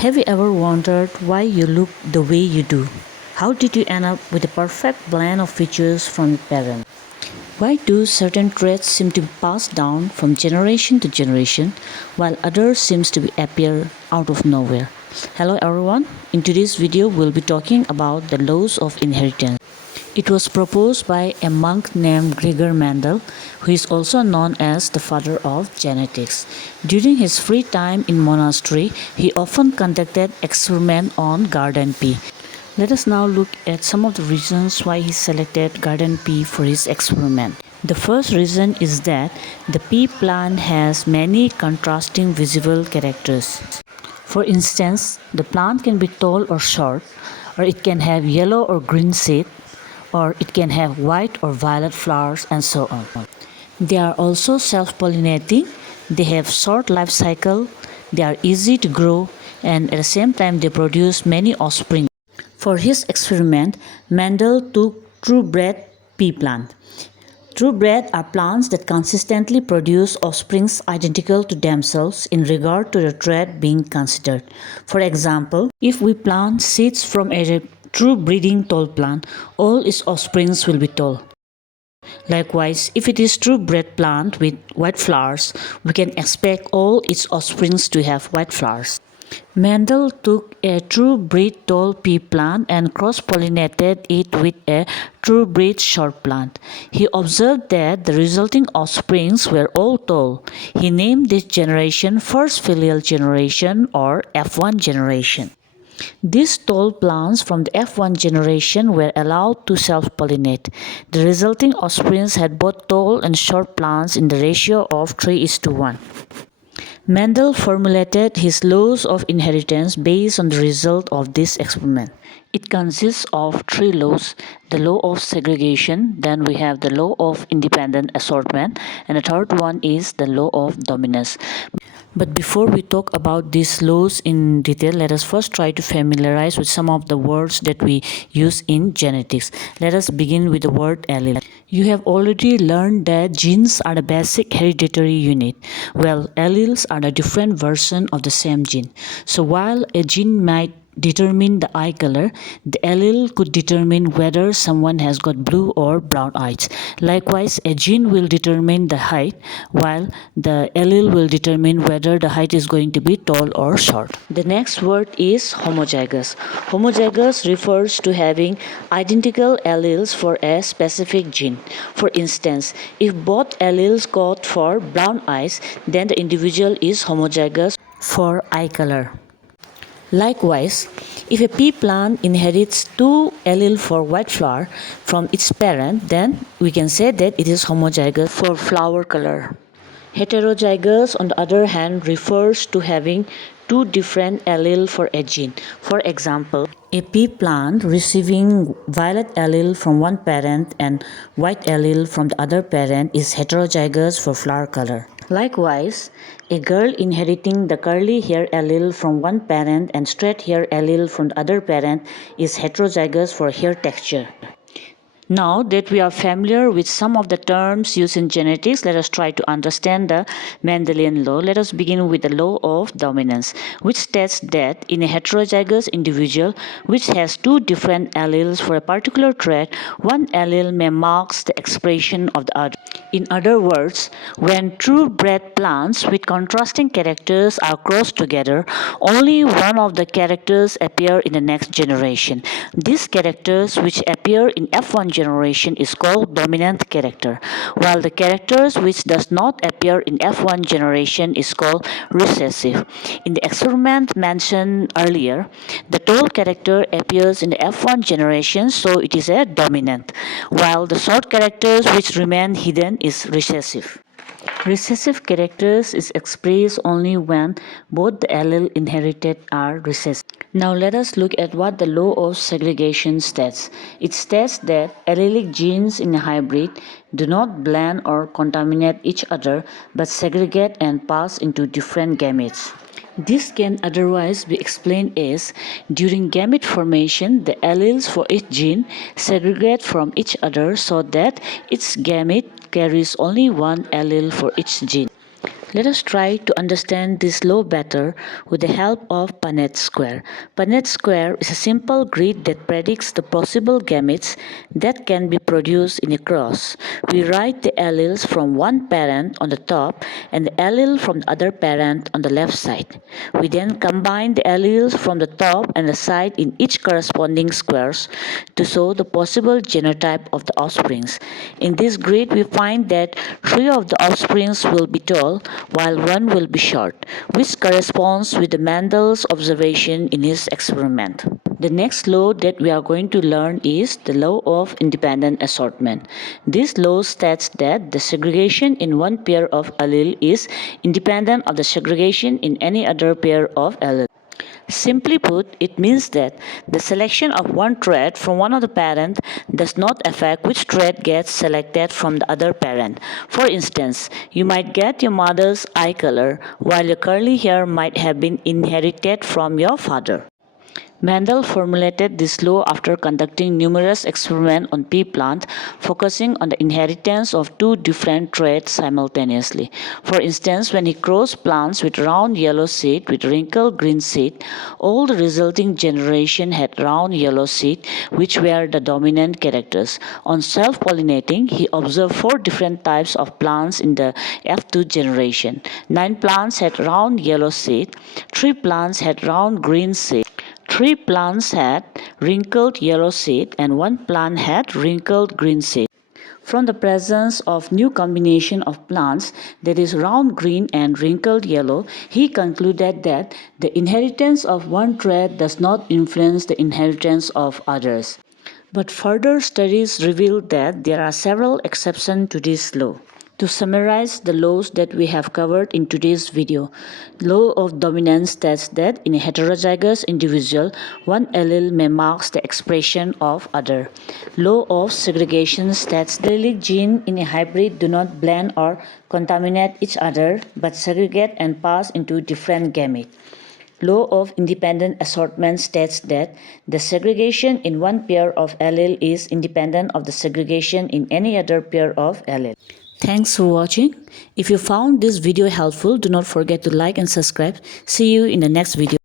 Have you ever wondered why you look the way you do? How did you end up with a perfect blend of features from your parents? Why do certain traits seem to be passed down from generation to generation while others seem to appear out of nowhere? Hello everyone, in today's video we'll be talking about the laws of inheritance. It was proposed by a monk named Gregor Mendel, who is also known as the father of genetics. During his free time in monastery, he often conducted experiments on garden pea. Let us now look at some of the reasons why he selected garden pea for his experiment. The first reason is that the pea plant has many contrasting visible characters. For instance, the plant can be tall or short, or it can have yellow or green seed, or it can have white or violet flowers, and so on. They are also self-pollinating, they have short life cycle, they are easy to grow, and at the same time they produce many offspring. For his experiment, Mendel took true-bred pea plant. True-bred are plants that consistently produce offsprings identical to themselves in regard to the trait being considered. For example, if we plant seeds from a true breeding tall plant, all its offsprings will be tall. Likewise, if it is true bred plant with white flowers, we can expect all its offsprings to have white flowers. Mendel took a true breed tall pea plant and cross-pollinated it with a true breed short plant. He observed that the resulting offsprings were all tall. He named this generation first filial generation or F1 generation. These tall plants from the F1 generation were allowed to self-pollinate. The resulting offsprings had both tall and short plants in the ratio of 3:1. Mendel formulated his laws of inheritance based on the result of this experiment. It consists of three laws: the law of segregation, then we have the law of independent assortment, and the third one is the law of dominance. But before we talk about these laws in detail, let us first try to familiarize with some of the words that we use in genetics. Let us begin with the word allele. You have already learned that genes are the basic hereditary unit. Well, alleles are the different version of the same gene. So while a gene might determine the eye color, the allele could determine whether someone has got blue or brown eyes. Likewise, a gene will determine the height, while the allele will determine whether the height is going to be tall or short. The next word is homozygous. Homozygous refers to having identical alleles for a specific gene. For instance, if both alleles code for brown eyes, then the individual is homozygous for eye color. Likewise, if a pea plant inherits two alleles for white flower from its parent, then we can say that it is homozygous for flower color. Heterozygous, on the other hand, refers to having two different alleles for a gene. For example, a pea plant receiving violet allele from one parent and white allele from the other parent is heterozygous for flower color. Likewise, a girl inheriting the curly hair allele from one parent and straight hair allele from the other parent is heterozygous for hair texture. Now that we are familiar with some of the terms used in genetics, let us try to understand the Mendelian law. Let us begin with the law of dominance, which states that in a heterozygous individual which has two different alleles for a particular trait, one allele may mark the expression of the other. In other words, when true-bred plants with contrasting characters are crossed together, only one of the characters appear in the next generation. These characters which appear in F1 generation is called dominant character, while the characters which does not appear in F1 generation is called recessive. In the experiment mentioned earlier, the tall character appears in the F1 generation, so it is a dominant, while the short characters which remain hidden is recessive. Recessive characters is expressed only when both the allele inherited are recessive. Now let us look at what the law of segregation states. It states that allelic genes in a hybrid do not blend or contaminate each other but segregate and pass into different gametes. This can otherwise be explained as during gamete formation, the alleles for each gene segregate from each other so that each gamete carries only one allele for each gene. Let us try to understand this law better with the help of Punnet square. Punnet square is a simple grid that predicts the possible gametes that can be produced in a cross. We write the alleles from one parent on the top and the allele from the other parent on the left side. We then combine the alleles from the top and the side in each corresponding squares to show the possible genotype of the offsprings. In this grid, we find that 3 of the offsprings will be tall while 1 will be short, which corresponds with the Mendel's observation in his experiment. The next law that we are going to learn is the law of independent assortment. This law states that the segregation in one pair of allele is independent of the segregation in any other pair of allele. Simply put, it means that the selection of one trait from one of the parents does not affect which trait gets selected from the other parent. For instance, you might get your mother's eye color, while your curly hair might have been inherited from your father. Mendel formulated this law after conducting numerous experiments on pea plants, focusing on the inheritance of 2 different traits simultaneously. For instance, when he crossed plants with round yellow seed with wrinkled green seed, all the resulting generation had round yellow seed, which were the dominant characters. On self-pollinating, he observed 4 different types of plants in the F2 generation. 9 plants had round yellow seed, 3 plants had round green seed, 3 plants had wrinkled yellow seed, and 1 plant had wrinkled green seed. From the presence of new combination of plants, that is round green and wrinkled yellow, he concluded that the inheritance of one trait does not influence the inheritance of others. But further studies revealed that there are several exceptions to this law. To summarize the laws that we have covered in today's video, law of dominance states that in a heterozygous individual, one allele may mark the expression of other. Law of segregation states the allelic genes in a hybrid do not blend or contaminate each other, but segregate and pass into different gametes. Law of independent assortment states that the segregation in one pair of allele is independent of the segregation in any other pair of allele. Thanks for watching. If you found this video helpful, do not forget to like and subscribe. See you in the next video.